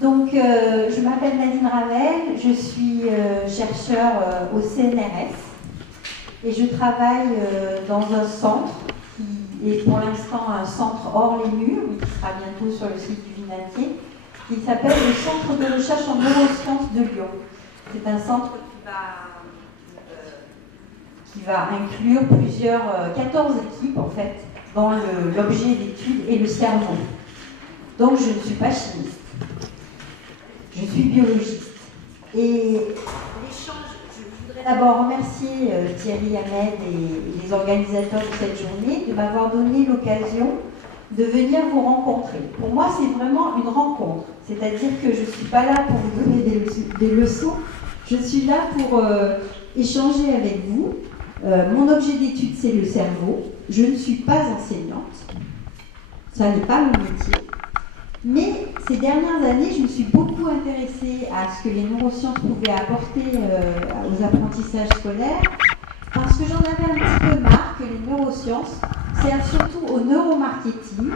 Donc, je m'appelle Nadine Ravel, je suis chercheur au CNRS et je travaille dans un centre qui est pour l'instant un centre hors les murs, mais qui sera bientôt sur le site du Vinatier, qui s'appelle le Centre de recherche en neurosciences de Lyon. C'est un centre qui va inclure 14 équipes en fait, dont l'objet d'étude est le cerveau. Donc je ne suis pas chimiste. Je suis biologiste. Et l'échange, je voudrais d'abord remercier Thierry Ahmed et les organisateurs de cette journée de m'avoir donné l'occasion de venir vous rencontrer. Pour moi, c'est vraiment une rencontre. C'est-à-dire que je ne suis pas là pour vous donner des leçons, je suis là pour échanger avec vous. Mon objet d'étude, c'est le cerveau. Je ne suis pas enseignante. Ça n'est pas mon métier. Mais ces dernières années, je me suis beaucoup intéressée à ce que les neurosciences pouvaient apporter aux apprentissages scolaires, parce que j'en avais un petit peu marre que les neurosciences servent surtout au neuromarketing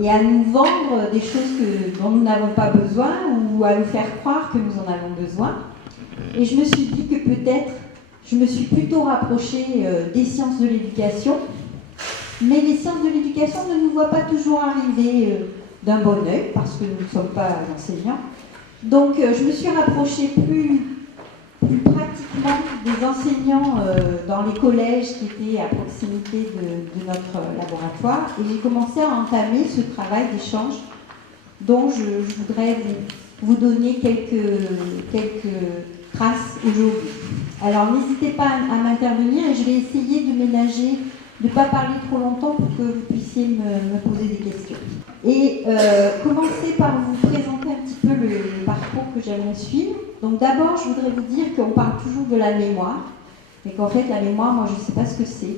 et à nous vendre des choses dont nous n'avons pas besoin ou à nous faire croire que nous en avons besoin. Et je me suis dit que peut-être je me suis plutôt rapprochée des sciences de l'éducation, mais les sciences de l'éducation ne nous voient pas toujours arriver d'un bon œil, parce que nous ne sommes pas enseignants. Donc je me suis rapprochée plus pratiquement des enseignants dans les collèges qui étaient à proximité de notre laboratoire, et j'ai commencé à entamer ce travail d'échange dont je voudrais vous donner quelques traces aujourd'hui. Alors n'hésitez pas à m'intervenir, et je vais essayer de ménager, de ne pas parler trop longtemps pour que vous puissiez me poser des questions. Et commencer par vous présenter un petit peu le parcours que j'aimerais suivre. Donc d'abord, je voudrais vous dire qu'on parle toujours de la mémoire, et qu'en fait la mémoire, moi je ne sais pas ce que c'est.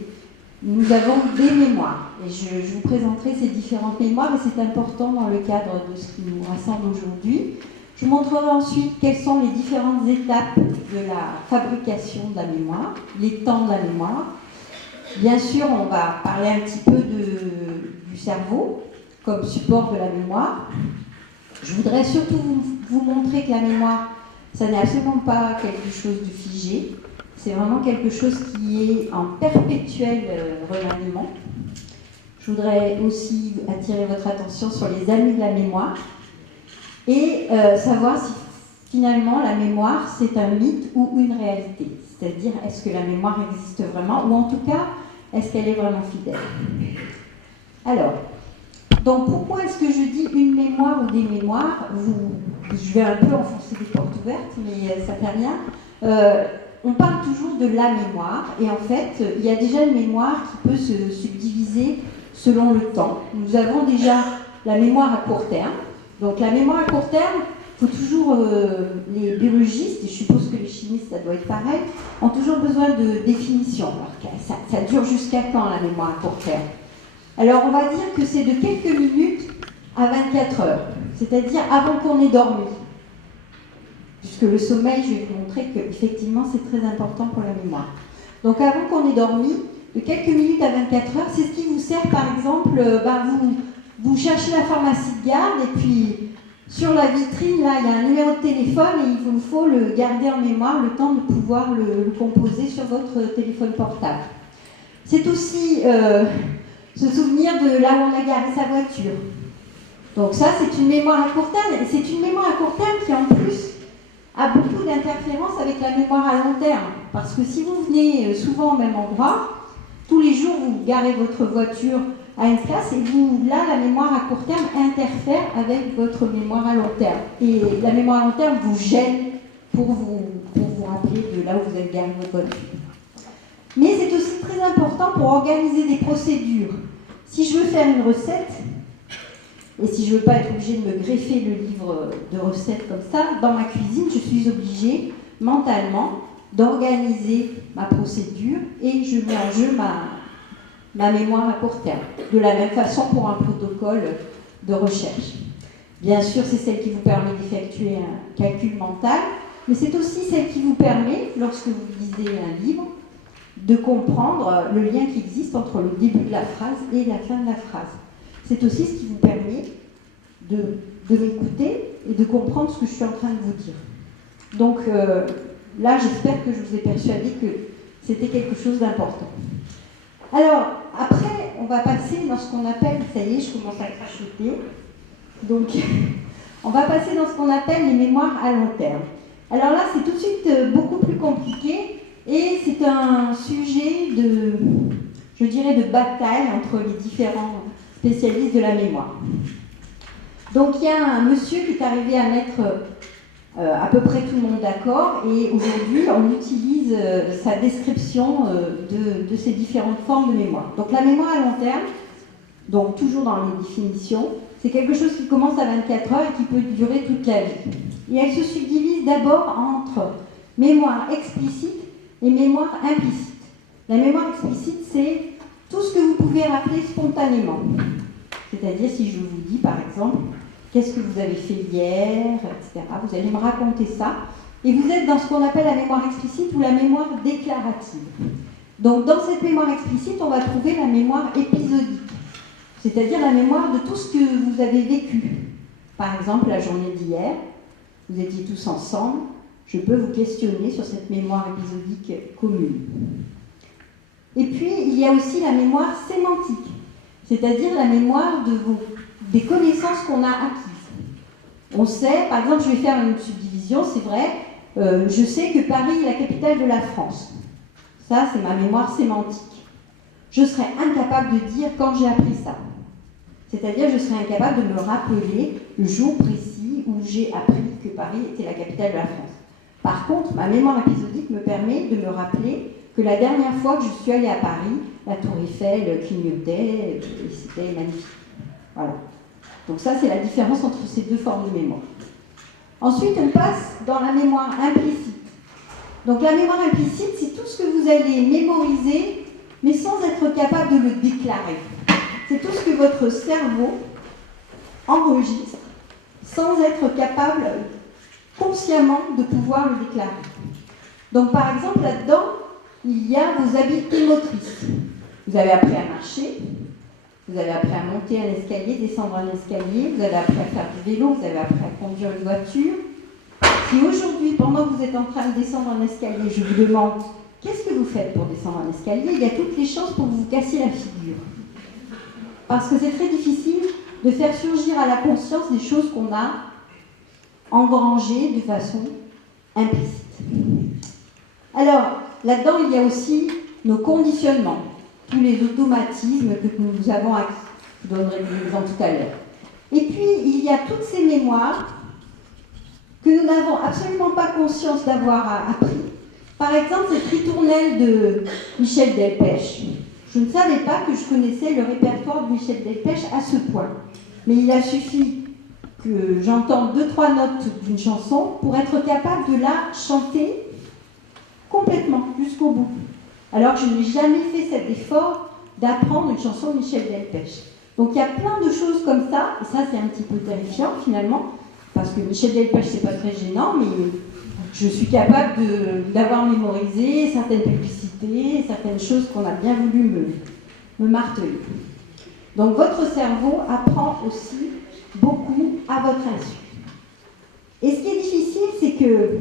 Nous avons des mémoires, et je vous présenterai ces différentes mémoires, et c'est important dans le cadre de ce qui nous rassemble aujourd'hui. Je vous montrerai ensuite quelles sont les différentes étapes de la fabrication de la mémoire, les temps de la mémoire. Bien sûr, on va parler un petit peu du cerveau comme support de la mémoire. Je voudrais surtout vous montrer que la mémoire, ça n'est absolument pas quelque chose de figé. C'est vraiment quelque chose qui est en perpétuel remaniement. Je voudrais aussi attirer votre attention sur les amis de la mémoire et savoir si finalement la mémoire c'est un mythe ou une réalité. C'est-à-dire, est-ce que la mémoire existe vraiment, ou en tout cas, est-ce qu'elle est vraiment fidèle? Alors, donc pourquoi est-ce que je dis une mémoire ou des mémoires? Je vais un peu enfoncer des portes ouvertes, mais ça fait rien. On parle toujours de la mémoire, et en fait, il y a déjà une mémoire qui peut se subdiviser selon le temps. Nous avons déjà la mémoire à court terme. Donc la mémoire à court terme, il faut toujours, les biologistes, et je suppose que les chimistes, ça doit être pareil, ont toujours besoin de définition. Alors, ça dure jusqu'à quand la mémoire à court terme? Alors on va dire que c'est de quelques minutes à 24 heures, c'est-à-dire avant qu'on ait dormi. Puisque le sommeil, je vais vous montrer qu'effectivement c'est très important pour la mémoire. Donc avant qu'on ait dormi, de quelques minutes à 24 heures, c'est ce qui vous sert par exemple, vous cherchez la pharmacie de garde, et puis sur la vitrine, là, il y a un numéro de téléphone, et il vous faut le garder en mémoire le temps de pouvoir le composer sur votre téléphone portable. C'est aussi se souvenir de là où on a garé sa voiture. Donc ça, c'est une mémoire à court terme, et c'est une mémoire à court terme qui en plus a beaucoup d'interférences avec la mémoire à long terme. Parce que si vous venez souvent au même endroit, tous les jours vous garez votre voiture à une place, et là, la mémoire à court terme interfère avec votre mémoire à long terme. Et la mémoire à long terme vous gêne pour vous rappeler de là où vous avez garé votre voiture. Mais c'est aussi très important pour organiser des procédures. Si je veux faire une recette, et si je ne veux pas être obligée de me greffer le livre de recettes comme ça, dans ma cuisine, je suis obligée mentalement d'organiser ma procédure, et je mets en jeu ma mémoire à court terme. De la même façon pour un protocole de recherche. Bien sûr, c'est celle qui vous permet d'effectuer un calcul mental, mais c'est aussi celle qui vous permet, lorsque vous lisez un livre, de comprendre le lien qui existe entre le début de la phrase et la fin de la phrase. C'est aussi ce qui vous permet de m'écouter et de comprendre ce que je suis en train de vous dire. Donc là, j'espère que je vous ai persuadé que c'était quelque chose d'important. Alors, après, on va passer dans ce qu'on appelle, ça y est, je commence à crachoter, donc on va passer dans ce qu'on appelle les mémoires à long terme. Alors là, c'est tout de suite beaucoup plus compliqué et c'est un sujet de, je dirais, de bataille entre les différents spécialistes de la mémoire. Donc il y a un monsieur qui est arrivé à mettre à peu près tout le monde d'accord et aujourd'hui on utilise sa description de ces différentes formes de mémoire. Donc la mémoire à long terme, donc toujours dans les définitions, c'est quelque chose qui commence à 24 heures et qui peut durer toute la vie. Et elle se subdivise d'abord entre mémoire explicite et mémoire implicite. La mémoire explicite, c'est tout ce que vous pouvez rappeler spontanément. C'est-à-dire si je vous dis par exemple, qu'est-ce que vous avez fait hier, etc. Vous allez me raconter ça. Et vous êtes dans ce qu'on appelle la mémoire explicite ou la mémoire déclarative. Donc dans cette mémoire explicite, on va trouver la mémoire épisodique. C'est-à-dire la mémoire de tout ce que vous avez vécu. Par exemple, la journée d'hier, vous étiez tous ensemble, je peux vous questionner sur cette mémoire épisodique commune. Et puis, il y a aussi la mémoire sémantique, c'est-à-dire la mémoire des connaissances qu'on a acquises. On sait, par exemple, je vais faire une subdivision, c'est vrai, je sais que Paris est la capitale de la France. Ça, c'est ma mémoire sémantique. Je serais incapable de dire quand j'ai appris ça. C'est-à-dire, je serais incapable de me rappeler le jour précis où j'ai appris que Paris était la capitale de la France. Par contre, ma mémoire épisodique me permet de me rappeler que la dernière fois que je suis allée à Paris, la Tour Eiffel clignotait et c'était magnifique. Voilà. Donc ça, c'est la différence entre ces deux formes de mémoire. Ensuite, on passe dans la mémoire implicite. Donc la mémoire implicite, c'est tout ce que vous allez mémoriser, mais sans être capable de le déclarer. C'est tout ce que votre cerveau enregistre sans être capable consciemment de pouvoir le déclarer. Donc par exemple, là-dedans, il y a vos habiletés motrices. Vous avez appris à marcher, vous avez appris à monter un escalier, descendre un escalier, vous avez appris à faire du vélo, vous avez appris à conduire une voiture. Si aujourd'hui, pendant que vous êtes en train de descendre un escalier, je vous demande qu'est-ce que vous faites pour descendre un escalier, il y a toutes les chances pour que vous cassiez la figure. Parce que c'est très difficile de faire surgir à la conscience des choses qu'on a engrangées de façon implicite. Alors, là-dedans, il y a aussi nos conditionnements, tous les automatismes que nous avons acquis. Je donnerai des exemples tout à l'heure. Et puis, il y a toutes ces mémoires que nous n'avons absolument pas conscience d'avoir appris. Par exemple, cette ritournelle de Michel Delpech. Je ne savais pas que je connaissais le répertoire de Michel Delpech à ce point. Mais il a suffi que j'entende 2-3 notes d'une chanson pour être capable de la chanter complètement, jusqu'au bout. Alors que je n'ai jamais fait cet effort d'apprendre une chanson de Michel Delpech. Donc il y a plein de choses comme ça, et ça c'est un petit peu terrifiant finalement, parce que Michel Delpech c'est pas très gênant, mais je suis capable d'avoir mémorisé certaines publicités, certaines choses qu'on a bien voulu me marteler. Donc votre cerveau apprend aussi beaucoup à votre insu. Et ce qui est difficile, c'est que,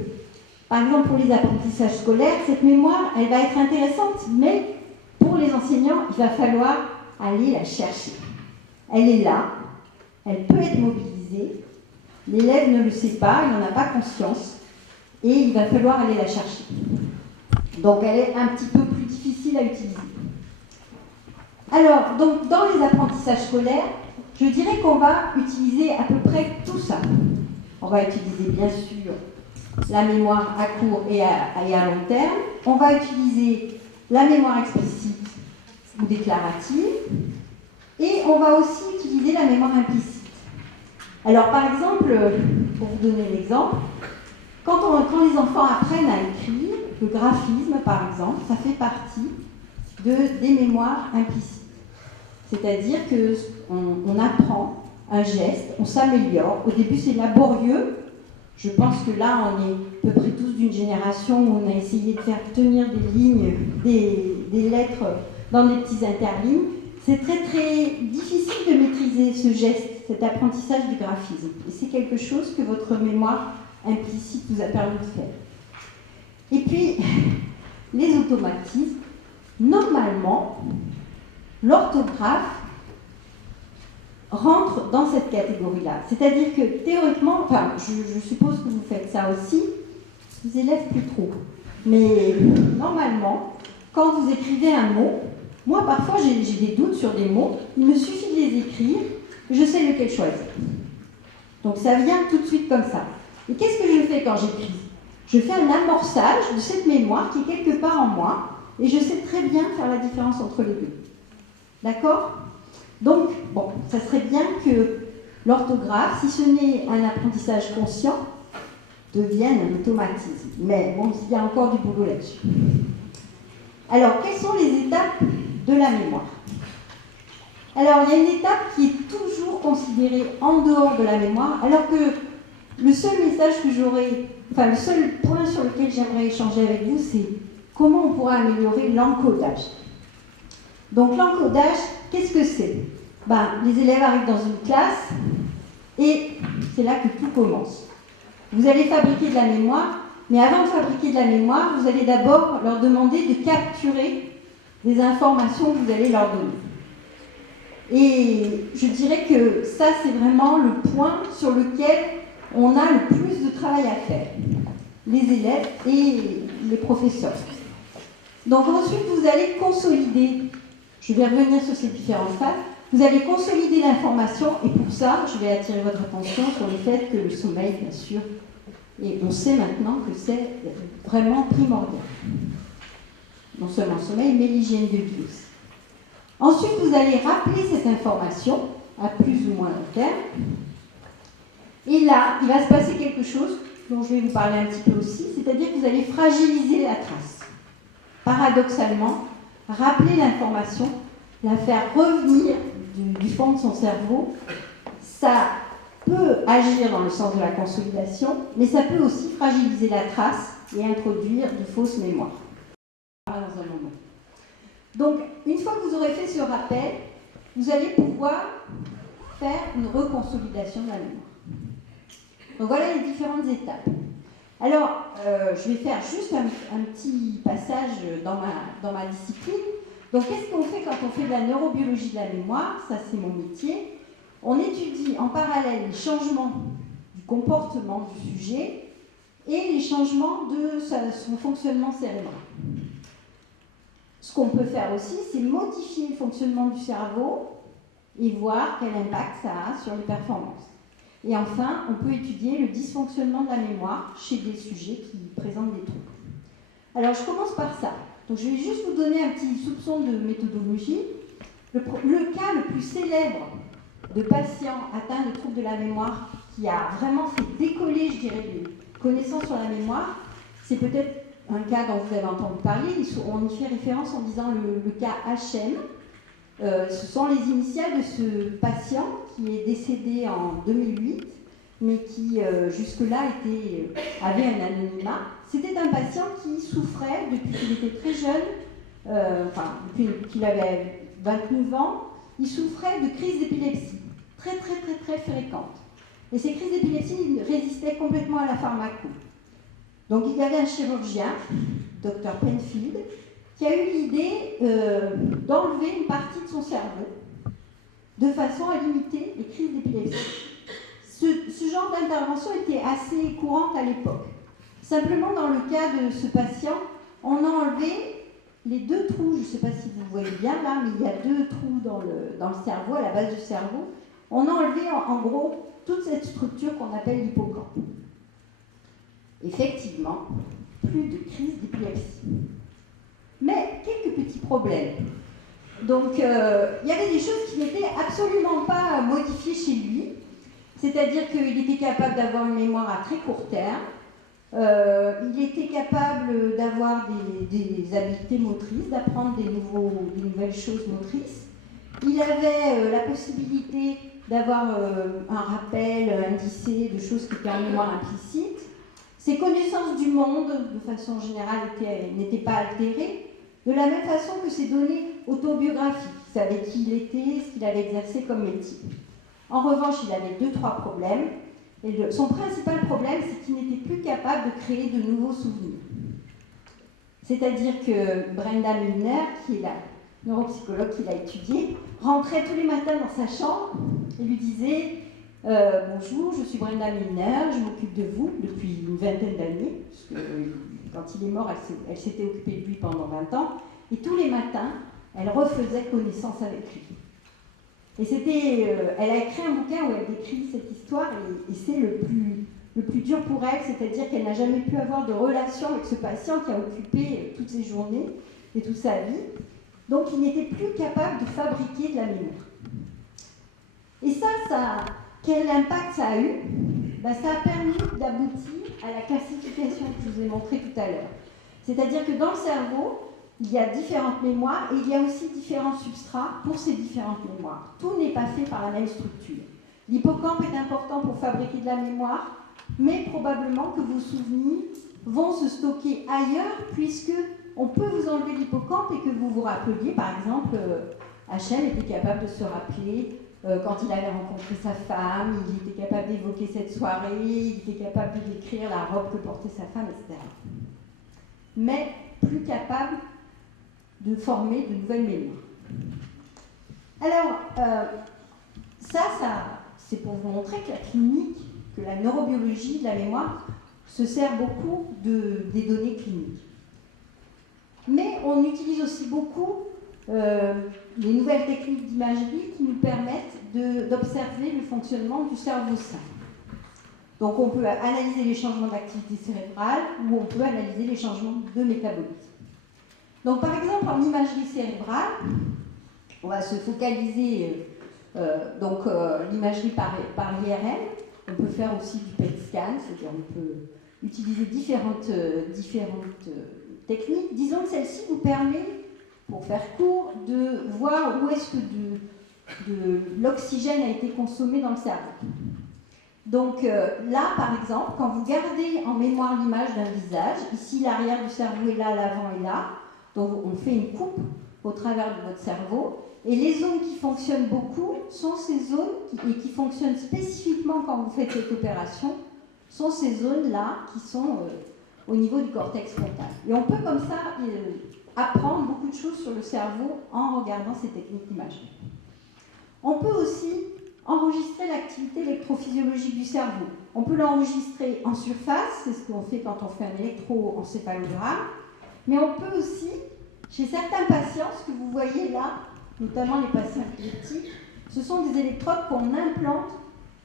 par exemple pour les apprentissages scolaires, cette mémoire, elle va être intéressante, mais pour les enseignants, il va falloir aller la chercher. Elle est là, elle peut être mobilisée, l'élève ne le sait pas, il n'en a pas conscience, et il va falloir aller la chercher. Donc elle est un petit peu plus difficile à utiliser. Alors, donc, dans les apprentissages scolaires, je dirais qu'on va utiliser à peu près tout ça. On va utiliser bien sûr la mémoire à court et à long terme. On va utiliser la mémoire explicite ou déclarative. Et on va aussi utiliser la mémoire implicite. Alors par exemple, pour vous donner l'exemple, quand les enfants apprennent à écrire, le graphisme par exemple, ça fait partie des mémoires implicites. C'est-à-dire qu'on apprend un geste, on s'améliore. Au début c'est laborieux. Je pense que là on est à peu près tous d'une génération où on a essayé de faire tenir des lignes, des lettres dans des petits interlignes. c'est très très difficile de maîtriser ce geste, cet apprentissage du graphisme. Et c'est quelque chose que votre mémoire implicite vous a permis de faire. Et puis, les automatismes, normalement, l'orthographe rentre dans cette catégorie-là. C'est-à-dire que théoriquement, enfin, je suppose que vous faites ça aussi, les élèves plus trop. Mais normalement, quand vous écrivez un mot, moi parfois j'ai des doutes sur des mots, il me suffit de les écrire, je sais lequel choisir. Donc ça vient tout de suite comme ça. Et qu'est-ce que je fais quand j'écris? Je fais un amorçage de cette mémoire qui est quelque part en moi, et je sais très bien faire la différence entre les deux. D'accord? Donc, bon, ça serait bien que l'orthographe, si ce n'est un apprentissage conscient, devienne un automatisme. Mais bon, il y a encore du boulot là-dessus. Alors, quelles sont les étapes de la mémoire? Alors, il y a une étape qui est toujours considérée en dehors de la mémoire, alors que le seul message que j'aurais, enfin, le seul point sur lequel j'aimerais échanger avec vous, c'est comment on pourra améliorer l'encodage. Donc, l'encodage, qu'est-ce que c'est? Les élèves arrivent dans une classe et c'est là que tout commence. Vous allez fabriquer de la mémoire, mais avant de fabriquer de la mémoire, vous allez d'abord leur demander de capturer des informations que vous allez leur donner. Et je dirais que ça, c'est vraiment le point sur lequel on a le plus de travail à faire, les élèves et les professeurs. Donc ensuite, vous allez consolider, je vais revenir sur ces différentes phases, vous allez consolider l'information et pour ça, je vais attirer votre attention sur le fait que le sommeil, bien sûr, et on sait maintenant que c'est vraiment primordial. Non seulement le sommeil, mais l'hygiène de vie aussi. Ensuite, vous allez rappeler cette information à plus ou moins long terme. Et là, il va se passer quelque chose dont je vais vous parler un petit peu aussi, c'est-à-dire que vous allez fragiliser la trace. Paradoxalement, rappeler l'information, la faire revenir du fond de son cerveau, ça peut agir dans le sens de la consolidation, mais ça peut aussi fragiliser la trace et introduire de fausses mémoires. Dans un moment. Donc, une fois que vous aurez fait ce rappel, vous allez pouvoir faire une reconsolidation de la mémoire. Donc voilà les différentes étapes. Alors, je vais faire juste un petit passage dans ma discipline. Donc, qu'est-ce qu'on fait quand on fait de la neurobiologie de la mémoire? Ça, c'est mon métier. On étudie en parallèle les changements du comportement du sujet et les changements de son fonctionnement cérébral. Ce qu'on peut faire aussi, c'est modifier le fonctionnement du cerveau et voir quel impact ça a sur les performances. Et enfin, on peut étudier le dysfonctionnement de la mémoire chez des sujets qui présentent des troubles. Alors, je commence par ça. Donc, je vais juste vous donner un petit soupçon de méthodologie. Le cas le plus célèbre de patients atteints de troubles de la mémoire qui a vraiment fait décoller, je dirais, les connaissances sur la mémoire, c'est peut-être un cas dont vous avez entendu parler. On y fait référence en disant le cas HM. Ce sont les initiales de ce patient qui est décédé en 2008, mais qui jusque-là avait un anonymat. C'était un patient qui souffrait depuis qu'il était très jeune, depuis qu'il avait 29 ans, il souffrait de crises d'épilepsie, très très très très fréquentes. Et ces crises d'épilepsie résistaient complètement à la pharmaco. Donc il y avait un chirurgien, Dr Penfield, qui a eu l'idée d'enlever une partie de son cerveau de façon à limiter les crises d'épilepsie. Ce genre d'intervention était assez courante à l'époque. Simplement, dans le cas de ce patient, on a enlevé les deux trous, je ne sais pas si vous voyez bien là, mais il y a deux trous dans le cerveau, à la base du cerveau. On a enlevé en gros toute cette structure qu'on appelle l'hippocampe. Effectivement, plus de crise d'épilepsie. Mais quelques petits problèmes. Donc, il y avait des choses qui n'étaient absolument pas modifiées chez lui. C'est-à-dire qu'il était capable d'avoir une mémoire à très court terme. Il était capable d'avoir des habiletés motrices, d'apprendre des nouvelles choses motrices. Il avait la possibilité d'avoir un rappel indicé de choses qui étaient en mémoire implicite. Ses connaissances du monde, de façon générale, n'étaient pas altérées, de la même façon que ses données autobiographiques. savait qui il était, ce qu'il avait exercé comme métier. En revanche, il avait 2-3 problèmes. Et son principal problème, c'est qu'il n'était plus capable de créer de nouveaux souvenirs. C'est-à-dire que Brenda Milner, qui est la neuropsychologue qui l'a étudiée, rentrait tous les matins dans sa chambre et lui disait bonjour, je suis Brenda Milner, je m'occupe de vous depuis une vingtaine d'années, parce que quand il est mort, elle s'était occupée de lui pendant 20 ans, et tous les matins, elle refaisait connaissance avec lui. Et elle a écrit un bouquin où elle décrit cette histoire, et c'est le plus dur pour elle, c'est-à-dire qu'elle n'a jamais pu avoir de relation avec ce patient qui a occupé toutes ses journées et toute sa vie. Donc il n'était plus capable de fabriquer de la mémoire. Et ça quel impact ça a eu? Ça a permis d'aboutir à la classification que je vous ai montrée tout à l'heure. C'est-à-dire que dans le cerveau, il y a différentes mémoires et il y a aussi différents substrats pour ces différentes mémoires. Tout n'est pas fait par la même structure. L'hippocampe est important pour fabriquer de la mémoire, mais probablement que vos souvenirs vont se stocker ailleurs, puisque on peut vous enlever l'hippocampe et que vous vous rappeliez, par exemple, Hachem était capable de se rappeler quand il avait rencontré sa femme, il était capable d'évoquer cette soirée, il était capable de décrire la robe que portait sa femme, etc. Mais plus capable de former de nouvelles mémoires. Alors, c'est pour vous montrer que la clinique, que la neurobiologie de la mémoire se sert beaucoup des données cliniques. Mais on utilise aussi beaucoup les nouvelles techniques d'imagerie qui nous permettent d'observer le fonctionnement du cerveau sain. Donc on peut analyser les changements d'activité cérébrale ou on peut analyser les changements de métabolisme. Donc par exemple en imagerie cérébrale, on va se focaliser l'imagerie par l'IRM. On peut faire aussi du PET scan, c'est-à-dire on peut utiliser différentes techniques. Disons que celle-ci vous permet, pour faire court, de voir où est-ce que de l'oxygène a été consommé dans le cerveau. Donc là, par exemple, quand vous gardez en mémoire l'image d'un visage, ici l'arrière du cerveau est là, l'avant est là, donc on fait une coupe au travers de votre cerveau, et les zones qui fonctionnent beaucoup sont ces zones qui fonctionnent spécifiquement quand vous faites cette opération, sont ces zones-là qui sont au niveau du cortex frontal. Et on peut comme ça apprendre beaucoup de choses sur le cerveau en regardant ces techniques d'imagerie. On peut aussi enregistrer l'activité électrophysiologique du cerveau. On peut l'enregistrer en surface, c'est ce qu'on fait quand on fait un électroencéphalogramme, mais on peut aussi, chez certains patients, ce que vous voyez là, notamment les patients épileptiques, ce sont des électrodes qu'on implante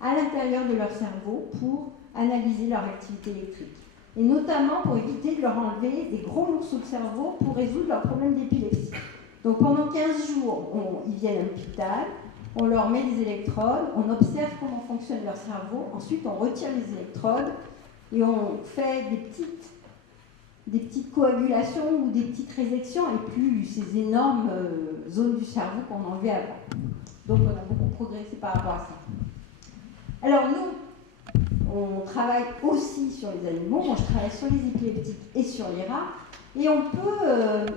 à l'intérieur de leur cerveau pour analyser leur activité électrique. Et notamment pour éviter de leur enlever des gros morceaux de cerveau pour résoudre leurs problèmes d'épilepsie. Donc pendant 15 jours, ils viennent à l'hôpital, on leur met des électrodes, on observe comment fonctionne leur cerveau, ensuite on retire les électrodes et on fait des petites coagulations ou des petites résections et plus ces énormes zones du cerveau qu'on enlevait avant. Donc on a beaucoup progressé par rapport à ça. Alors nous, on travaille aussi sur les animaux, moi je travaille sur les épileptiques et sur les rats, et on peut,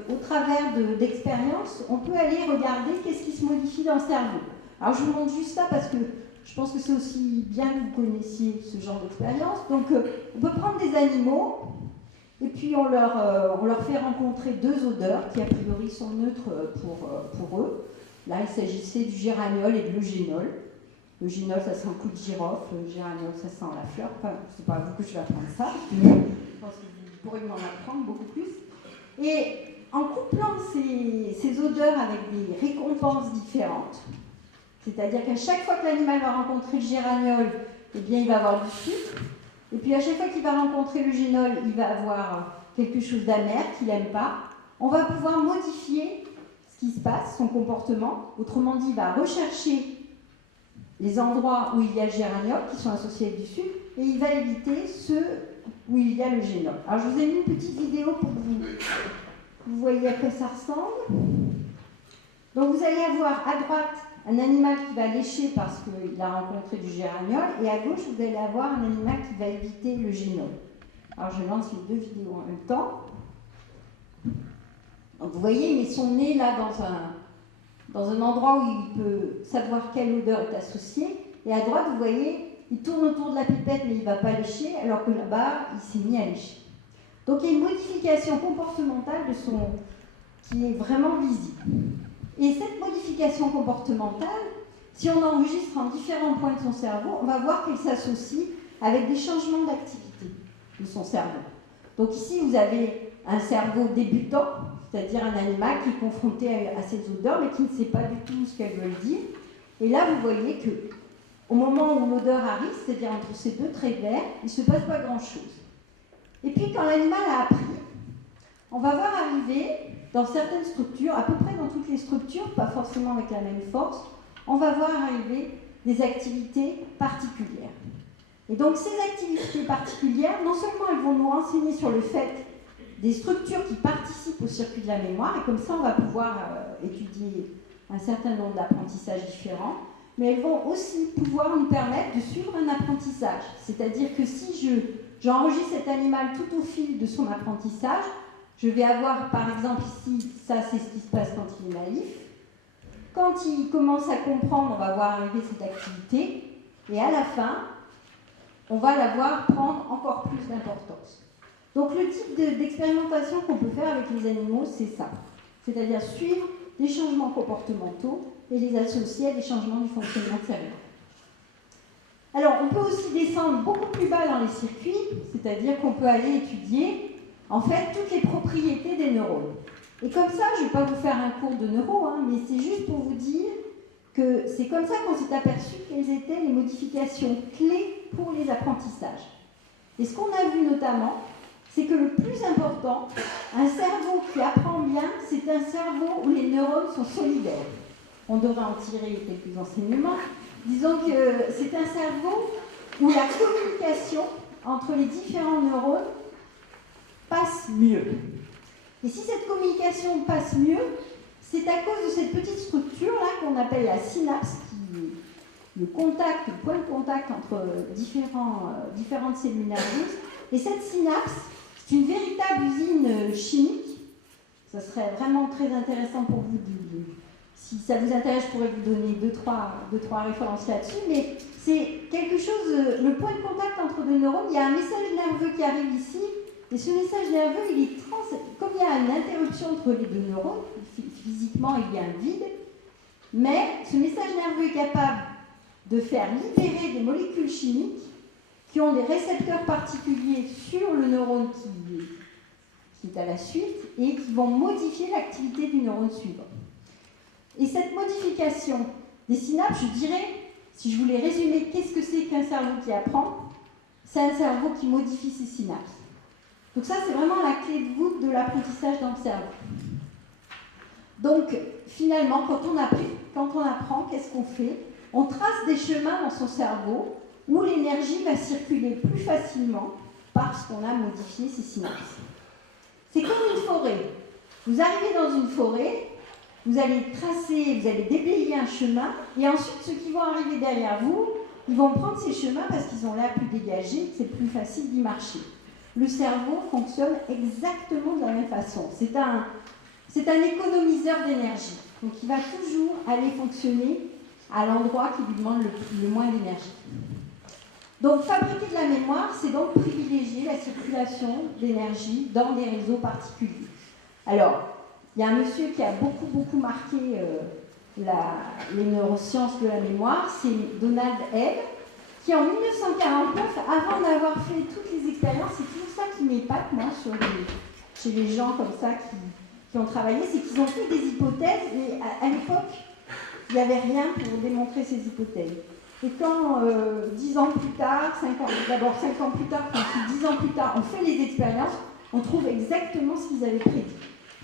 au travers d'expériences, on peut aller regarder qu'est-ce qui se modifie dans le cerveau. Alors je vous montre juste ça parce que je pense que c'est aussi bien que vous connaissiez ce genre d'expérience. Donc on peut prendre des animaux et puis on leur fait rencontrer deux odeurs qui a priori sont neutres pour eux. Là il s'agissait du géraniol et de l'eugénol. L'eugénol ça sent le coup de girofle, le géraniol ça sent la fleur. Enfin, c'est pas à vous que je vais apprendre ça. Je pense que vous pourrez m'en apprendre beaucoup plus. Et en couplant ces odeurs avec des récompenses différentes, c'est-à-dire qu'à chaque fois que l'animal va rencontrer le géraniol, eh bien, il va avoir du sucre. Et puis à chaque fois qu'il va rencontrer le génol, il va avoir quelque chose d'amer qu'il n'aime pas. On va pouvoir modifier ce qui se passe, son comportement. Autrement dit, il va rechercher les endroits où il y a le géraniol, qui sont associés avec du sucre, et il va éviter ceux où il y a le génol. Alors je vous ai mis une petite vidéo pour que vous voyez à quoi ça ressemble. Donc vous allez avoir à droite un animal qui va lécher parce qu'il a rencontré du géraniol, et à gauche, vous allez avoir un animal qui va éviter le génol. Alors, je lance les deux vidéos en même temps. Donc, vous voyez, ils sont nés là dans un endroit où il peut savoir quelle odeur est associée. Et à droite, vous voyez, il tourne autour de la pipette, mais il ne va pas lécher, alors que là-bas, il s'est mis à lécher. Donc il y a une modification comportementale qui est vraiment visible. Et cette modification comportementale, si on enregistre en différents points de son cerveau, on va voir qu'elle s'associe avec des changements d'activité de son cerveau. Donc ici, vous avez un cerveau débutant, c'est-à-dire un animal qui est confronté à ces odeurs, mais qui ne sait pas du tout ce qu'elles veulent dire. Et là, vous voyez qu'au moment où l'odeur arrive, c'est-à-dire entre ces deux traits verts, il ne se passe pas grand-chose. Et puis, quand l'animal a appris, on va voir arriver dans certaines structures, à peu près dans toutes les structures, pas forcément avec la même force, on va voir arriver des activités particulières. Et donc ces activités particulières, non seulement elles vont nous renseigner sur le fait des structures qui participent au circuit de la mémoire, et comme ça on va pouvoir étudier un certain nombre d'apprentissages différents, mais elles vont aussi pouvoir nous permettre de suivre un apprentissage. C'est-à-dire que si j'enregistre cet animal tout au fil de son apprentissage, je vais avoir par exemple ici, ça c'est ce qui se passe quand il est naïf. Quand il commence à comprendre, on va voir arriver cette activité, et à la fin, on va la voir prendre encore plus d'importance. Donc le type d'expérimentation qu'on peut faire avec les animaux, c'est ça. C'est-à-dire suivre les changements comportementaux et les associer à des changements du fonctionnement cérébral. Alors on peut aussi descendre beaucoup plus bas dans les circuits, c'est-à-dire qu'on peut aller étudier en fait toutes les propriétés des neurones. Et comme ça, je ne vais pas vous faire un cours de neuro, mais c'est juste pour vous dire que c'est comme ça qu'on s'est aperçu quelles étaient les modifications clés pour les apprentissages. Et ce qu'on a vu notamment, c'est que le plus important, un cerveau qui apprend bien, c'est un cerveau où les neurones sont solidaires. On devrait en tirer quelques enseignements. Disons que c'est un cerveau où la communication entre les différents neurones passe mieux. Et si cette communication passe mieux, c'est à cause de cette petite structure-là qu'on appelle la synapse, qui est le contact, le point de contact entre différentes cellules nerveuses. Et cette synapse, c'est une véritable usine chimique. Ça serait vraiment très intéressant pour vous. Si ça vous intéresse, je pourrais vous donner deux, trois références là-dessus. Mais c'est quelque chose, le point de contact entre deux neurones, il y a un message nerveux qui arrive ici. Et ce message nerveux, comme il y a une interruption entre les deux neurones, physiquement il y a un vide, mais ce message nerveux est capable de faire libérer des molécules chimiques qui ont des récepteurs particuliers sur le neurone qui est à la suite et qui vont modifier l'activité du neurone suivant. Et cette modification des synapses, je dirais, si je voulais résumer qu'est-ce que c'est qu'un cerveau qui apprend, c'est un cerveau qui modifie ses synapses. Donc ça, c'est vraiment la clé de voûte de l'apprentissage dans le cerveau. Donc, finalement, quand on apprend, qu'est-ce qu'on fait? On trace des chemins dans son cerveau où l'énergie va circuler plus facilement parce qu'on a modifié ses synapses. C'est comme une forêt. Vous arrivez dans une forêt, vous allez déblayer un chemin, et ensuite, ceux qui vont arriver derrière vous, ils vont prendre ces chemins parce qu'ils ont l'air plus dégagés, c'est plus facile d'y marcher. Le cerveau fonctionne exactement de la même façon. C'est un économiseur d'énergie. Donc il va toujours aller fonctionner à l'endroit qui lui demande le moins d'énergie. Donc fabriquer de la mémoire, c'est donc privilégier la circulation d'énergie dans des réseaux particuliers. Alors, il y a un monsieur qui a beaucoup marqué les neurosciences de la mémoire, c'est Donald Hebb, qui en 1949, avant d'avoir fait toutes les expériences, c'est toujours ça qui m'épate, moi, chez les gens comme ça qui ont travaillé, c'est qu'ils ont fait des hypothèses, mais à l'époque, il n'y avait rien pour démontrer ces hypothèses. Et quand 10 ans plus tard, 5 ans plus tard, puis 10 ans plus tard, on fait les expériences, on trouve exactement ce qu'ils avaient prédit.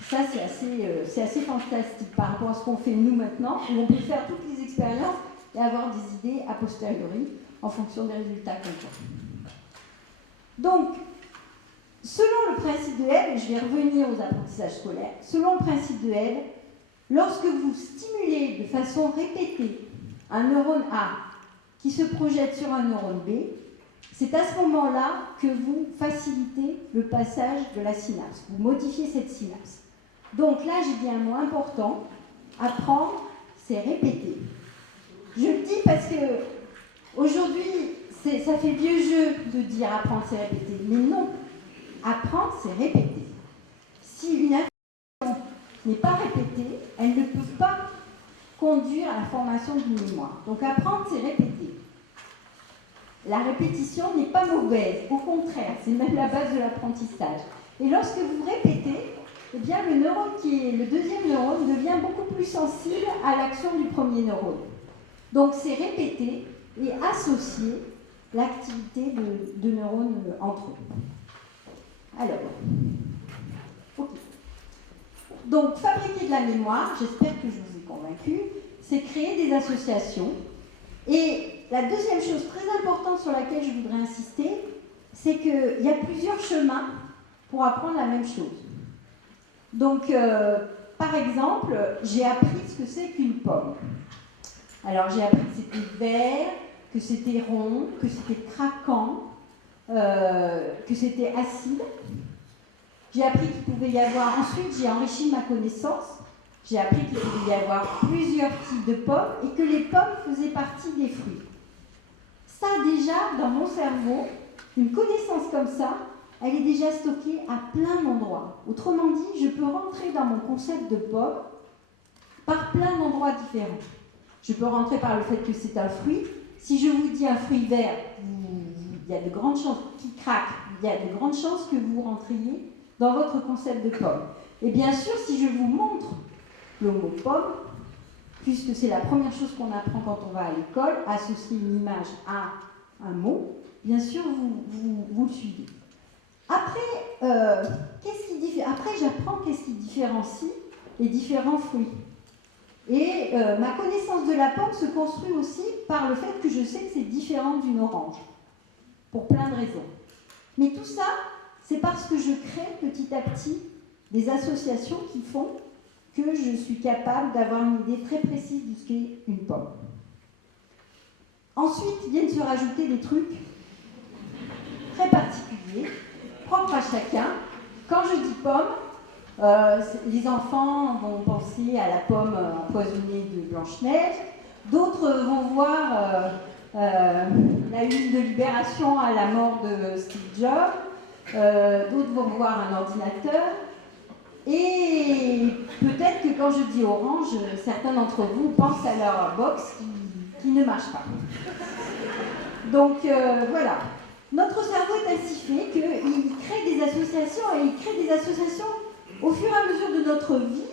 Ça, c'est assez fantastique par rapport à ce qu'on fait nous maintenant, où on peut faire toutes les expériences et avoir des idées a posteriori en fonction des résultats qu'on voit. Donc, selon le principe de Hebb, et je vais revenir aux apprentissages scolaires, selon le principe de Hebb, lorsque vous stimulez de façon répétée un neurone A qui se projette sur un neurone B, c'est à ce moment-là que vous facilitez le passage de la synapse, vous modifiez cette synapse. Donc là, j'ai dit un mot important, apprendre, c'est répéter. Je le dis parce que aujourd'hui, ça fait vieux jeu de dire apprendre, c'est répéter. Mais non, apprendre, c'est répéter. Si une information n'est pas répétée, elle ne peut pas conduire à la formation d'une mémoire. Donc apprendre, c'est répéter. La répétition n'est pas mauvaise, au contraire, c'est même la base de l'apprentissage. Et lorsque vous répétez, eh bien, le neurone qui est le deuxième neurone devient beaucoup plus sensible à l'action du premier neurone. Donc c'est répéter et associer l'activité de neurones entre eux. Alors, ok. Donc fabriquer de la mémoire, j'espère que je vous ai convaincu, c'est créer des associations. Et la deuxième chose très importante sur laquelle je voudrais insister, c'est qu'il y a plusieurs chemins pour apprendre la même chose. Donc, par exemple, j'ai appris ce que c'est qu'une pomme. Alors, j'ai appris que c'était vert, que c'était rond, que c'était craquant, que c'était acide. J'ai appris qu'il pouvait y avoir... Ensuite, j'ai enrichi ma connaissance. J'ai appris qu'il pouvait y avoir plusieurs types de pommes et que les pommes faisaient partie des fruits. Ça, déjà, dans mon cerveau, une connaissance comme ça, elle est déjà stockée à plein d'endroits. Autrement dit, je peux rentrer dans mon concept de pomme par plein d'endroits différents. Je peux rentrer par le fait que c'est un fruit. Si je vous dis un fruit vert, il y a de grandes chances qu'il craque, il y a de grandes chances que vous rentriez dans votre concept de pomme. Et bien sûr, si je vous montre le mot pomme, puisque c'est la première chose qu'on apprend quand on va à l'école, associer une image à un mot, bien sûr, vous le suivez. Après, j'apprends qu'est-ce qui différencie les différents fruits. Et ma connaissance de la pomme se construit aussi par le fait que je sais que c'est différent d'une orange, pour plein de raisons. Mais tout ça, c'est parce que je crée petit à petit des associations qui font que je suis capable d'avoir une idée très précise de ce qu'est une pomme. Ensuite, viennent se rajouter des trucs très particuliers, propres à chacun. Quand je dis pomme, les enfants vont penser à la pomme empoisonnée de Blanche-Neige, d'autres vont voir la une de Libération à la mort de Steve Jobs, d'autres vont voir un ordinateur, et peut-être que quand je dis orange, certains d'entre vous pensent à leur box qui ne marche pas. Donc voilà. Notre cerveau est ainsi fait qu'il crée des associations, et il crée des associations au fur et à mesure de notre vie.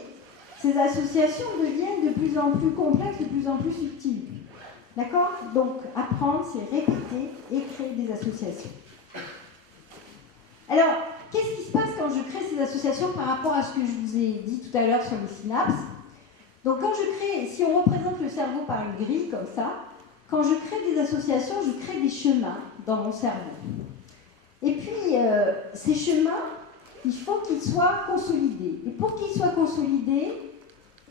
Ces associations deviennent de plus en plus complexes, de plus en plus subtiles. D'accord? Donc apprendre, c'est répéter et créer des associations. Alors, qu'est-ce qui se passe quand je crée ces associations par rapport à ce que je vous ai dit tout à l'heure sur les synapses? Donc quand je crée, si on représente le cerveau par une grille comme ça, quand je crée des associations, je crée des chemins dans mon cerveau. Et puis, ces chemins, il faut qu'ils soient consolidés. Et pour qu'ils soient consolidés,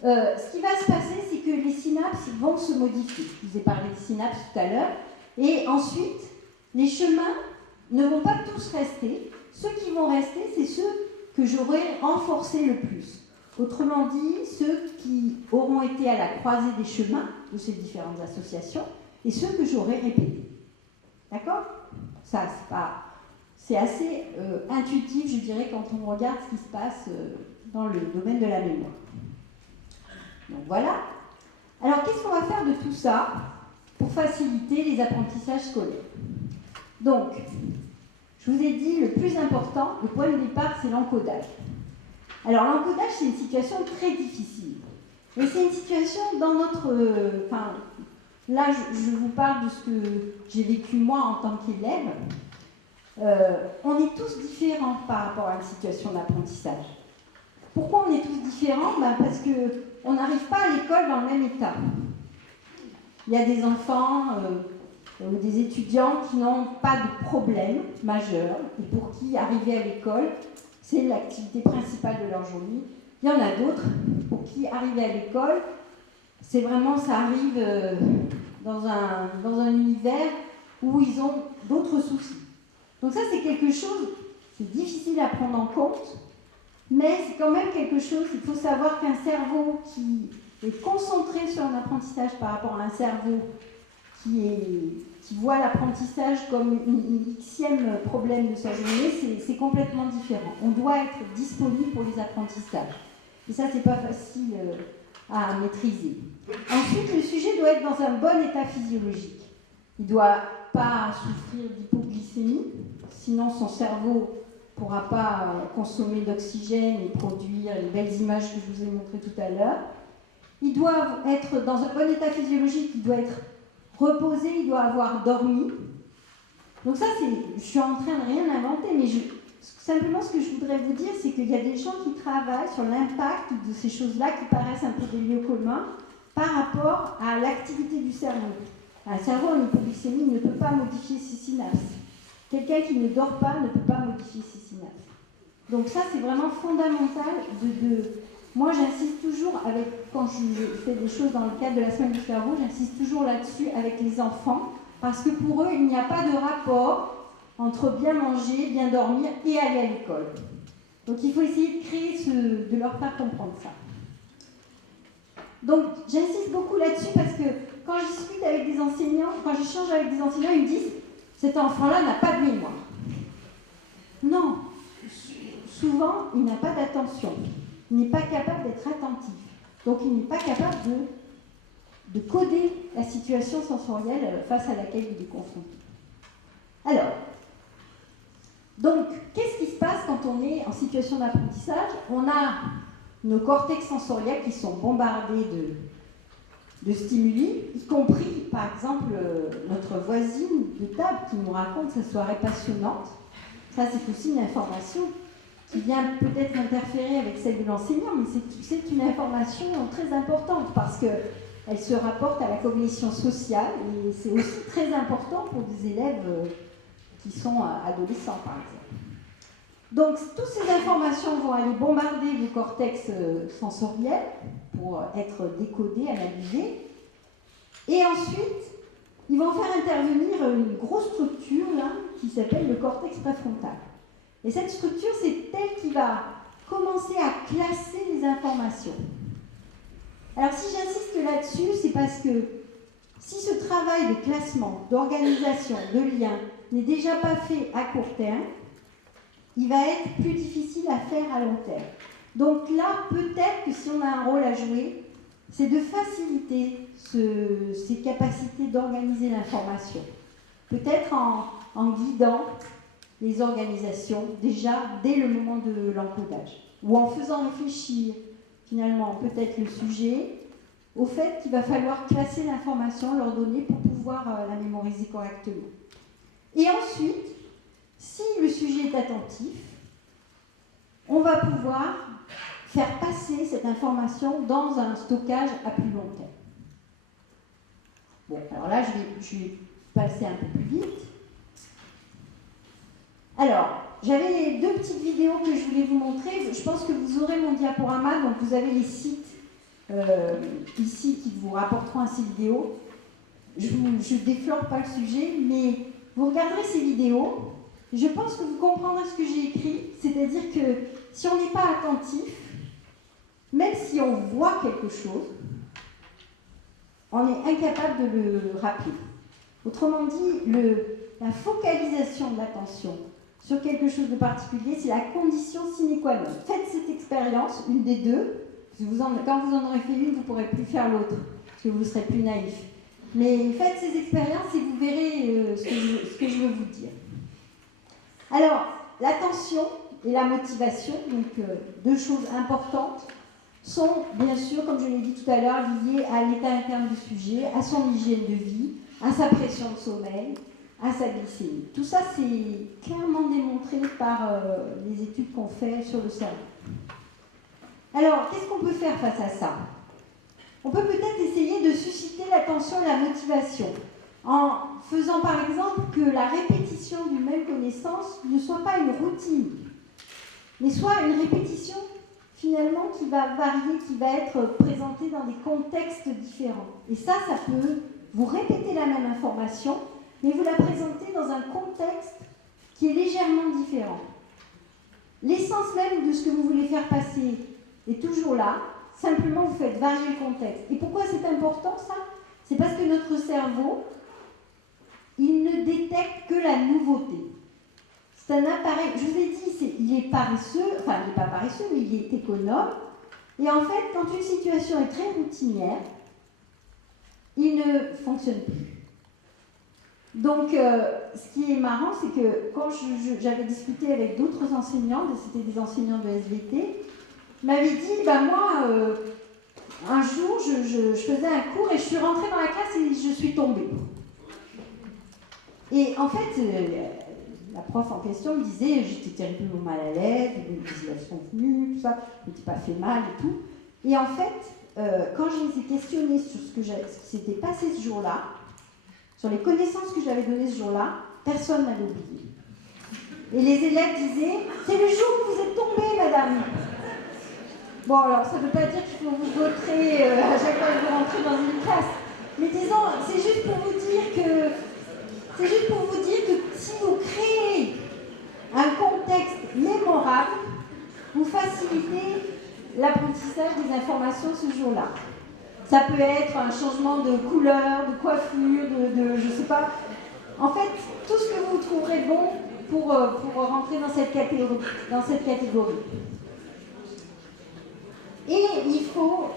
ce qui va se passer, c'est que les synapses vont se modifier. Je vous ai parlé des synapses tout à l'heure. Et ensuite, les chemins ne vont pas tous rester. Ceux qui vont rester, c'est ceux que j'aurai renforcés le plus. Autrement dit, ceux qui auront été à la croisée des chemins de ces différentes associations et ceux que j'aurai répétés. D'accord? Ça, c'est assez intuitif, je dirais, quand on regarde ce qui se passe dans le domaine de la mémoire. Donc voilà. Alors, qu'est-ce qu'on va faire de tout ça pour faciliter les apprentissages scolaires? Donc, je vous ai dit, le plus important, le point de départ, c'est l'encodage. Alors, l'encodage, c'est une situation très difficile. Et c'est une situation dans notre... là, je vous parle de ce que j'ai vécu moi en tant qu'élève. On est tous différents par rapport à une situation d'apprentissage. Pourquoi on est tous différents? Parce qu'on n'arrive pas à l'école dans le même état. Il y a des enfants ou des étudiants qui n'ont pas de problème majeur et pour qui arriver à l'école, c'est l'activité principale de leur journée. Il y en a d'autres pour qui arriver à l'école, c'est vraiment, ça arrive dans un univers où ils ont d'autres soucis. Donc ça, c'est quelque chose, c'est difficile à prendre en compte, mais c'est quand même quelque chose, il faut savoir qu'un cerveau qui est concentré sur un apprentissage par rapport à un cerveau qui voit l'apprentissage comme une xième problème de sa journée, c'est complètement différent. On doit être disponible pour les apprentissages. Et ça, c'est pas facile à maîtriser. Ensuite, le sujet doit être dans un bon état physiologique. Il ne doit pas souffrir d'hypoglycémie, sinon son cerveau ne pourra pas consommer d'oxygène et produire les belles images que je vous ai montrées tout à l'heure. Il doit être dans un bon état physiologique, il doit être reposé, il doit avoir dormi. Donc ça, je suis en train de rien inventer, mais simplement ce que je voudrais vous dire, c'est qu'il y a des gens qui travaillent sur l'impact de ces choses-là qui paraissent un peu des lieux communs par rapport à l'activité du cerveau. Un cerveau en hypoglycémie ne peut pas modifier ses synapses. Quelqu'un qui ne dort pas ne peut pas modifier ses synapses. Donc ça, c'est vraiment fondamental Moi, j'insiste toujours, quand je fais des choses dans le cadre de la semaine du cerveau, j'insiste toujours là-dessus avec les enfants, parce que pour eux, il n'y a pas de rapport entre bien manger, bien dormir et aller à l'école. Donc il faut essayer de créer de leur faire comprendre ça. Donc j'insiste beaucoup là-dessus parce que quand je discute avec des enseignants, quand j'échange avec des enseignants, ils me disent « cet enfant-là n'a pas de mémoire ». Non, souvent, il n'a pas d'attention. Il n'est pas capable d'être attentif. Donc il n'est pas capable de coder la situation sensorielle face à laquelle il est confronté. Alors, donc, qu'est-ce qui se passe quand on est en situation d'apprentissage? On a nos cortex sensoriels qui sont bombardés de stimuli, y compris, par exemple, notre voisine de table qui nous raconte sa soirée passionnante. Ça, c'est aussi une information qui vient peut-être interférer avec celle de l'enseignant, mais c'est une information très importante parce qu'elle se rapporte à la cognition sociale et c'est aussi très important pour des élèves qui sont adolescents, par exemple. Donc, toutes ces informations vont aller bombarder le cortex sensoriel pour être décodées, analysées. Et ensuite, ils vont faire intervenir une grosse structure là, qui s'appelle le cortex préfrontal. Et cette structure, c'est elle qui va commencer à classer les informations. Alors, si j'insiste là-dessus, c'est parce que si ce travail de classement, d'organisation, de lien n'est déjà pas fait à court terme, il va être plus difficile à faire à long terme. Donc là, peut-être que si on a un rôle à jouer, c'est de faciliter ces capacités d'organiser l'information. Peut-être en guidant les organisations déjà dès le moment de l'encodage, ou en faisant réfléchir finalement peut-être le sujet au fait qu'il va falloir classer l'information, l'ordonner pour pouvoir la mémoriser correctement. Et ensuite, si le sujet est attentif, on va pouvoir faire passer cette information dans un stockage à plus long terme. Bon, alors là, je vais passer un peu plus vite. Alors, j'avais deux petites vidéos que je voulais vous montrer. Je pense que vous aurez mon diaporama, donc vous avez les sites ici qui vous rapporteront à ces vidéos. Je ne déflore pas le sujet, mais vous regarderez ces vidéos. Je pense que vous comprendrez ce que j'ai écrit, c'est-à-dire que si on n'est pas attentif, même si on voit quelque chose, on est incapable de le rappeler. Autrement dit, la focalisation de l'attention sur quelque chose de particulier, c'est la condition sine qua non. Faites cette expérience, une des deux. Quand vous en aurez fait une, vous ne pourrez plus faire l'autre, parce que vous serez plus naïf. Mais faites ces expériences et vous verrez ce que je veux vous dire. Alors, l'attention et la motivation, donc deux choses importantes, sont bien sûr, comme je l'ai dit tout à l'heure, liées à l'état interne du sujet, à son hygiène de vie, à sa pression de sommeil, à sa glycémie. Tout ça, c'est clairement démontré par les études qu'on fait sur le cerveau. Alors, qu'est-ce qu'on peut faire face à ça? On peut peut-être essayer de susciter l'attention et la motivation en faisant par exemple que la répétition d'une même connaissance ne soit pas une routine, mais soit une répétition finalement qui va varier, qui va être présentée dans des contextes différents. Et ça peut vous répéter la même information, mais vous la présentez dans un contexte qui est légèrement différent. L'essence même de ce que vous voulez faire passer est toujours là, simplement vous faites varier le contexte. Et pourquoi c'est important ça? C'est parce que notre cerveau, il ne détecte que la nouveauté. C'est un appareil, je vous ai dit, il est paresseux, enfin il n'est pas paresseux, mais il est économe. Et en fait, quand une situation est très routinière, il ne fonctionne plus. Donc, ce qui est marrant, c'est que quand j'avais discuté avec d'autres enseignants, c'était des enseignants de SVT, ils m'avaient dit, moi, un jour, je faisais un cours et je suis rentrée dans la classe et je suis tombée. Et en fait, la prof en question me disait, j'étais terriblement mal à l'aise, les élèves sont venus, tout ça, je m'étais pas fait mal et tout. Et en fait, quand je les ai questionnés sur ce qui s'était passé ce jour-là, sur les connaissances que j'avais données ce jour-là, personne n'avait oublié. Et les élèves disaient, c'est le jour où vous êtes tombée, madame. Bon, alors ça ne veut pas dire qu'il faut vous vautrer à chaque fois que vous rentrez dans une classe. Mais disons, c'est juste pour vous dire que si vous créez un contexte mémorable, vous facilitez l'apprentissage des informations ce jour-là. Ça peut être un changement de couleur, de coiffure, je sais pas. En fait, tout ce que vous trouverez bon pour rentrer dans cette catégorie. Et il faut,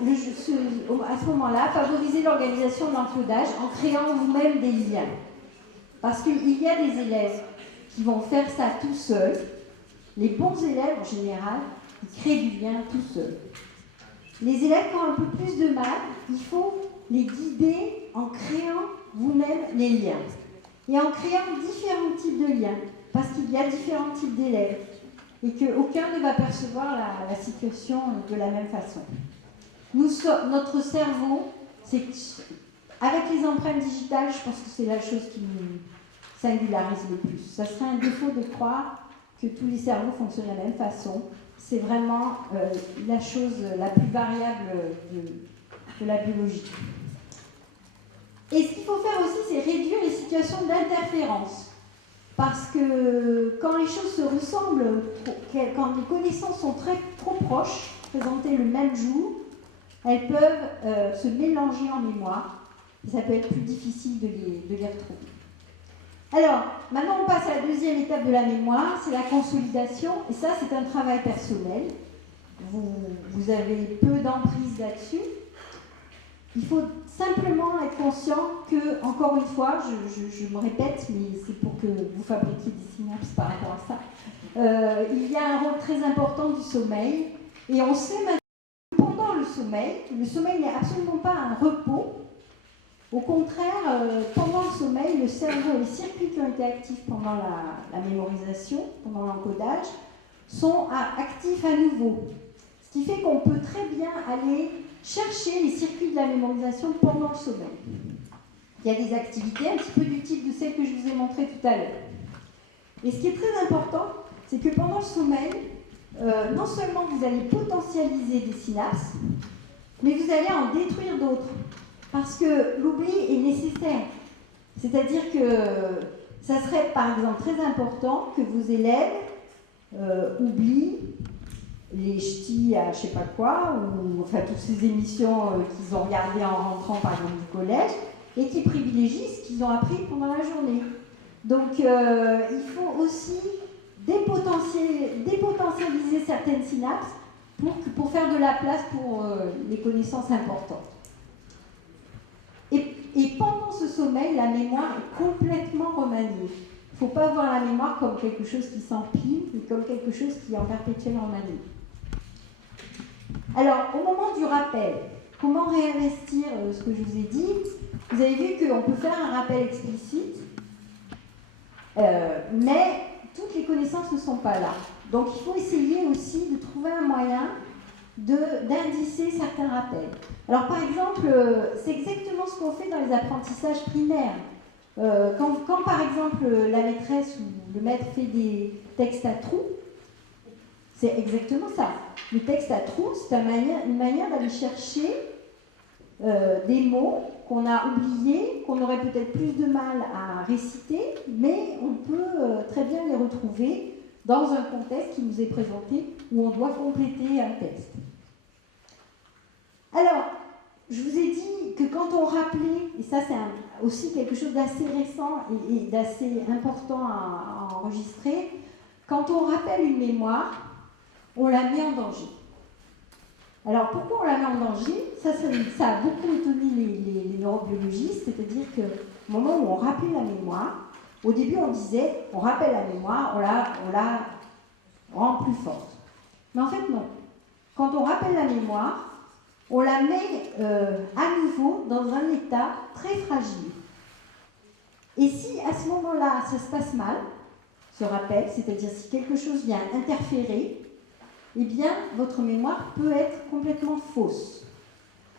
à ce moment-là, favoriser l'organisation de l'encodage en créant vous-même des liens. Parce qu'il y a des élèves qui vont faire ça tout seuls. Les bons élèves, en général, ils créent du lien tout seuls. Les élèves qui ont un peu plus de mal, il faut les guider en créant vous-même les liens. Et en créant différents types de liens. Parce qu'il y a différents types d'élèves. Et qu'aucun ne va percevoir la situation de la même façon. Notre cerveau, avec les empreintes digitales, je pense que c'est la chose qui nous singularise le plus. Ça serait un défaut de croire que tous les cerveaux fonctionnent de la même façon. C'est vraiment la chose la plus variable de la biologie. Et ce qu'il faut faire aussi, c'est réduire les situations d'interférence. Parce que quand les choses se ressemblent, quand les connaissances sont trop proches, présentées le même jour, elles peuvent se mélanger en mémoire. Et ça peut être plus difficile de les retrouver. Alors, maintenant on passe à la deuxième étape de la mémoire, c'est la consolidation. Et ça, c'est un travail personnel. Vous avez peu d'emprise là-dessus. Il faut simplement être conscient que, encore une fois, je me répète, mais c'est pour que vous fabriquiez des synapses par rapport à ça, il y a un rôle très important du sommeil. Et on sait maintenant que pendant le sommeil n'est absolument pas un repos. Au contraire, pendant le sommeil, le cerveau et les circuits qui ont été actifs pendant la mémorisation, pendant l'encodage, sont actifs à nouveau. Ce qui fait qu'on peut très bien aller chercher les circuits de la mémorisation pendant le sommeil. Il y a des activités un petit peu du type de celles que je vous ai montrées tout à l'heure. Et ce qui est très important, c'est que pendant le sommeil, non seulement vous allez potentialiser des synapses, mais vous allez en détruire d'autres. Parce que l'oubli est nécessaire. C'est-à-dire que ça serait par exemple très important que vos élèves oublient les ch'tis à je sais pas quoi, ou enfin toutes ces émissions qu'ils ont regardées en rentrant par exemple du collège, et qui privilégient ce qu'ils ont appris pendant la journée. Donc il faut aussi dépotentialiser certaines synapses pour faire de la place pour les connaissances importantes. Et pendant ce sommeil, la mémoire est complètement remaniée. Il ne faut pas voir la mémoire comme quelque chose qui s'empile, mais comme quelque chose qui est en perpétuel remaniement. Alors, au moment du rappel, comment réinvestir ce que je vous ai dit? Vous avez vu qu'on peut faire un rappel explicite, mais toutes les connaissances ne sont pas là. Donc, il faut essayer aussi de trouver un moyen d'indicer certains rappels. Alors, par exemple, c'est exactement ce qu'on fait dans les apprentissages primaires. Quand, par exemple, la maîtresse ou le maître fait des textes à trous, c'est exactement ça. Le texte à trous, c'est une manière d'aller chercher des mots qu'on a oubliés, qu'on aurait peut-être plus de mal à réciter, mais on peut très bien les retrouver dans un contexte qui nous est présenté où on doit compléter un texte. Alors, je vous ai dit que quand on rappelait, et ça c'est aussi quelque chose d'assez récent et d'assez important à enregistrer, quand on rappelle une mémoire, on la met en danger. Alors pourquoi on la met en danger? Ça a beaucoup étonné les neurobiologistes, c'est-à-dire qu'au moment où on rappelait la mémoire, au début on disait, on rappelle la mémoire, on la rend plus forte. Mais en fait non. Quand on rappelle la mémoire, on la met à nouveau dans un état très fragile. Et si à ce moment-là, ça se passe mal, ce rappel, c'est-à-dire si quelque chose vient interférer, eh bien, votre mémoire peut être complètement fausse.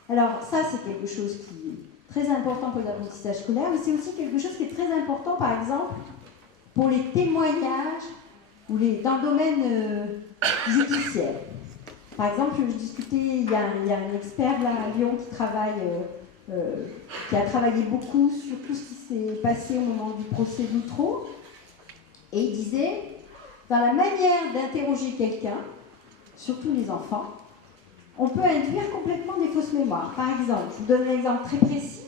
Alors ça, c'est quelque chose qui est très important pour l'apprentissage scolaire, mais c'est aussi quelque chose qui est très important, par exemple, pour les témoignages ou dans le domaine judiciaire. Par exemple, je discutais, il y a un expert là à Lyon qui a travaillé beaucoup sur tout ce qui s'est passé au moment du procès d'Outreau, et il disait, dans la manière d'interroger quelqu'un, surtout les enfants, on peut induire complètement des fausses mémoires. Par exemple, je vous donne un exemple très précis.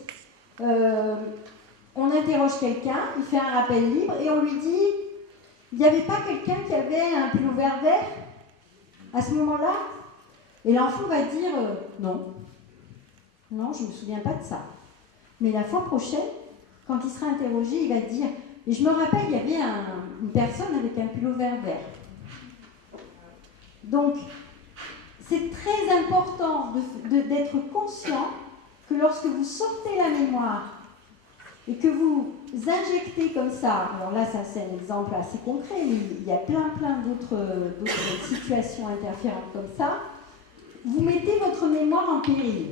On interroge quelqu'un, il fait un rappel libre, et on lui dit, il n'y avait pas quelqu'un qui avait un pullover vert à ce moment-là? Et l'enfant va dire non. Non, je ne me souviens pas de ça. Mais la fois prochaine, quand il sera interrogé, il va dire, et je me rappelle, il y avait une personne avec un pullover vert. Donc, c'est très important d'être conscient que lorsque vous sortez la mémoire et que vous injectez comme ça, alors là, ça c'est un exemple assez concret, mais il y a plein d'autres situations interférentes comme ça, vous mettez votre mémoire en péril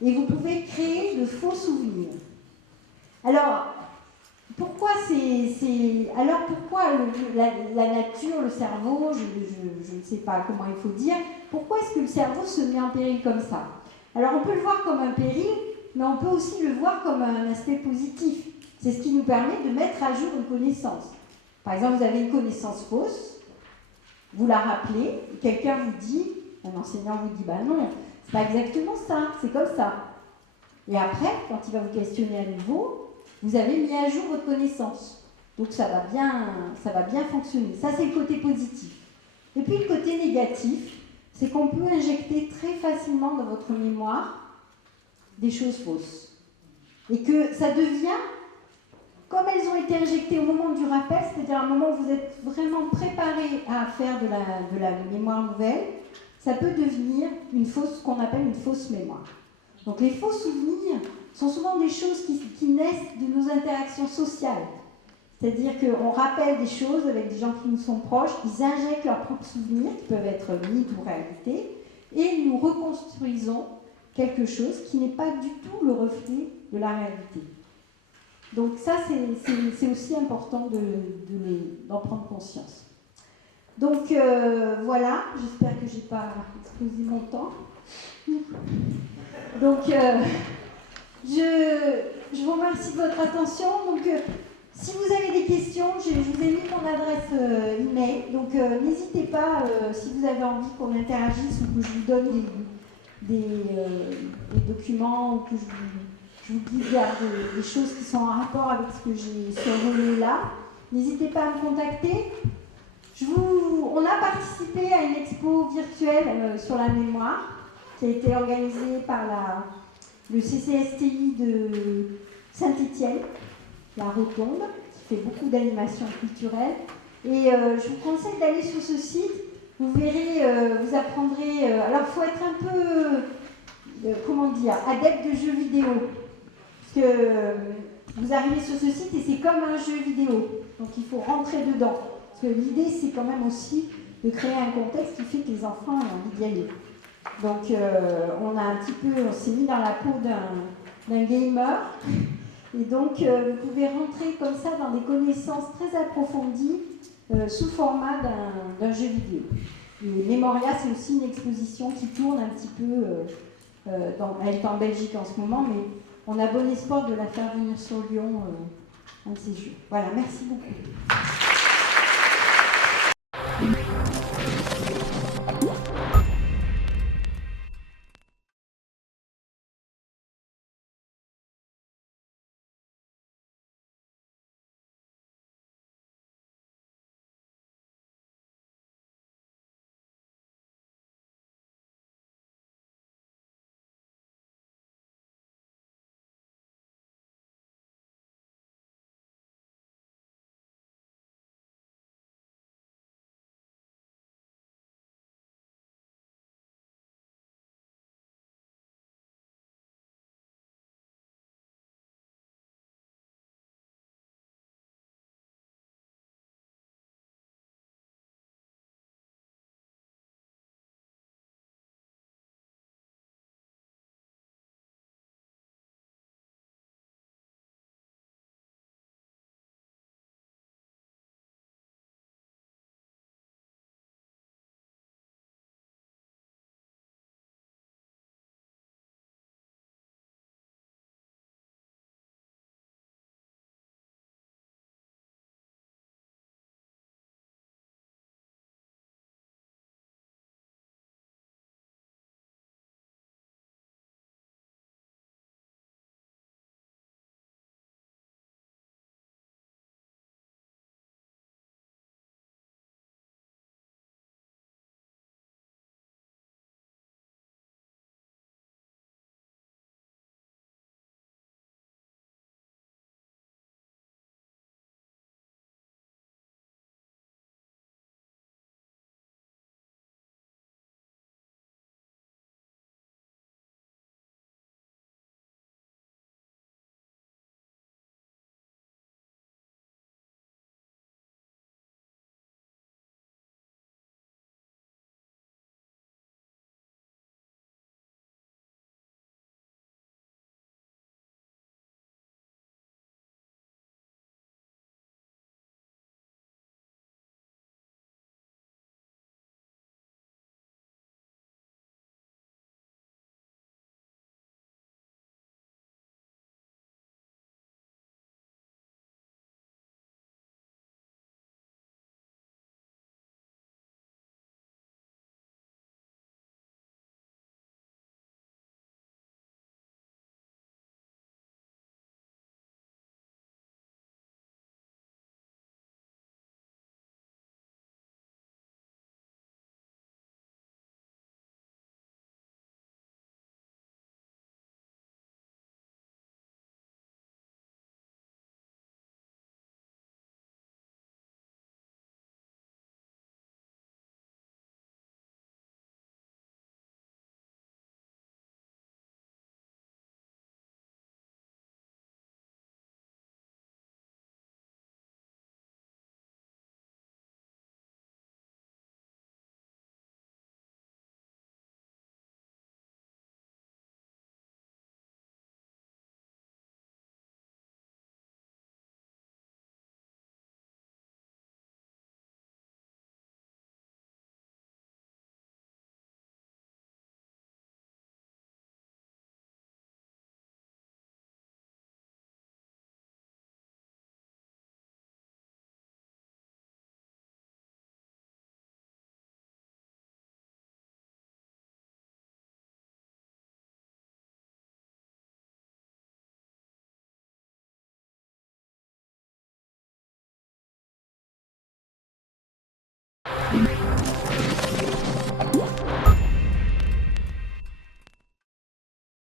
et vous pouvez créer de faux souvenirs. Alors, pourquoi la nature, le cerveau, je ne sais pas comment il faut dire, pourquoi est-ce que le cerveau se met en péril comme ça? Alors on peut le voir comme un péril, mais on peut aussi le voir comme un aspect positif. C'est ce qui nous permet de mettre à jour une connaissance. Par exemple, vous avez une connaissance fausse, vous la rappelez, quelqu'un vous dit, un enseignant vous dit, bah non, c'est pas exactement ça, c'est comme ça. Et après, quand il va vous questionner à nouveau, vous avez mis à jour votre connaissance. Donc ça va bien fonctionner. Ça, c'est le côté positif. Et puis le côté négatif, c'est qu'on peut injecter très facilement dans votre mémoire des choses fausses. Et que ça devient, comme elles ont été injectées au moment du rappel, c'est-à-dire à un moment où vous êtes vraiment préparé à faire de la mémoire nouvelle, ça peut devenir ce qu'on appelle une fausse mémoire. Donc les faux souvenirs sont souvent des choses qui naissent de nos interactions sociales. C'est-à-dire qu'on rappelle des choses avec des gens qui nous sont proches, ils injectent leurs propres souvenirs, qui peuvent être mythes ou réalité, et nous reconstruisons quelque chose qui n'est pas du tout le reflet de la réalité. Donc ça, c'est aussi important d'en prendre conscience. Donc voilà, j'espère que je n'ai pas explosé mon temps. Donc je vous remercie de votre attention. Donc si vous avez des questions, je vous ai mis mon adresse email. Donc n'hésitez pas, si vous avez envie qu'on interagisse ou que je vous donne des documents ou que je vous guide vers des choses qui sont en rapport avec ce que j'ai survolé là. N'hésitez pas à me contacter. On a participé à une expo virtuelle sur la mémoire qui a été organisée par le CCSTI de Saint-Étienne, la Rotonde, qui fait beaucoup d'animations culturelles. Et je vous conseille d'aller sur ce site. Vous verrez, vous apprendrez. Alors, il faut être un peu, adepte de jeux vidéo. Parce que vous arrivez sur ce site et c'est comme un jeu vidéo. Donc, il faut rentrer dedans. Parce que l'idée, c'est quand même aussi de créer un contexte qui fait que les enfants ont envie d'y aller. Donc, on s'est mis dans la peau d'un gamer. Et donc, vous pouvez rentrer comme ça dans des connaissances très approfondies sous format d'un jeu vidéo. Et Memoria, c'est aussi une exposition qui tourne un petit peu, elle est en Belgique en ce moment, mais on a bon espoir de la faire venir sur Lyon un de ces jours. Voilà, merci beaucoup.